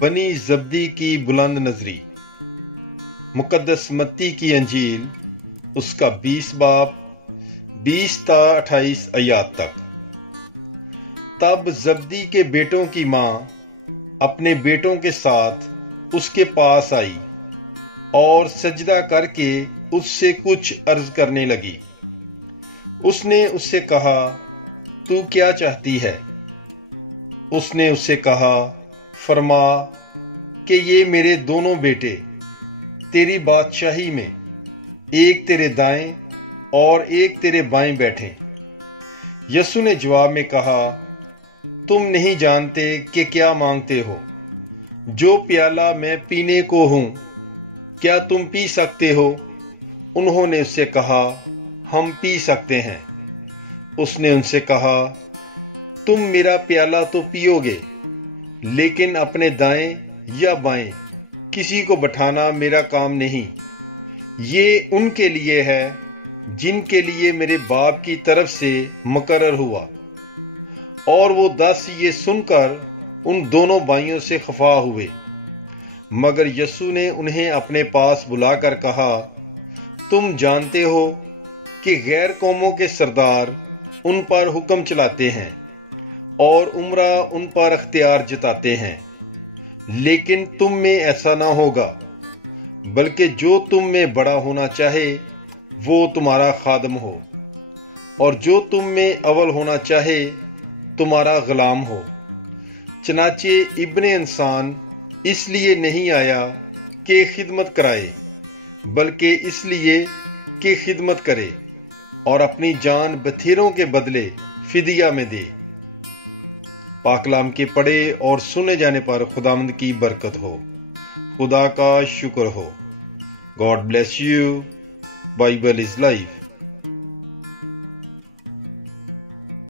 बनी जब्दी की बुलंद नजरी। मुकद्दस मत्ती की अंजील उसका 20 बाब 20 ता 28 आयात तक। तब जब्दी के बेटों की मां अपने बेटों के साथ उसके पास आई और सजदा करके उससे कुछ अर्ज करने लगी। उसने उससे कहा, तू क्या चाहती है? उसने उससे कहा, फरमा कि ये मेरे दोनों बेटे तेरी बादशाही में एक तेरे दाएं और एक तेरे बाएं बैठे। यसु ने जवाब में कहा, तुम नहीं जानते कि क्या मांगते हो। जो प्याला मैं पीने को हूं, क्या तुम पी सकते हो? उन्होंने उससे कहा, हम पी सकते हैं। उसने उनसे कहा, तुम मेरा प्याला तो पियोगे, लेकिन अपने दाएं या बाएं किसी को बैठाना मेरा काम नहीं। ये उनके लिए है जिनके लिए मेरे बाप की तरफ से मुकर्रर हुआ। और वो 10 ये सुनकर उन दोनों भाइयों से खफा हुए। मगर यीशु ने उन्हें अपने पास बुलाकर कहा, तुम जानते हो कि गैर कौमों के सरदार उन पर हुक्म चलाते हैं और उमरा उन पर अख्तियार जताते हैं, लेकिन तुम में ऐसा ना होगा, बल्कि जो तुम में बड़ा होना चाहे वो तुम्हारा खादम हो, और जो तुम में अव्वल होना चाहे तुम्हारा गुलाम हो। चनाचे इब्ने इंसान इसलिए नहीं आया कि खिदमत कराए, बल्कि इसलिए कि खिदमत करे और अपनी जान बथेरों के बदले फिदिया में दे। पाकलाम के पढ़े और सुने जाने पर खुदावंद की बरकत हो। खुदा का शुक्र हो। God bless you. Bible is life.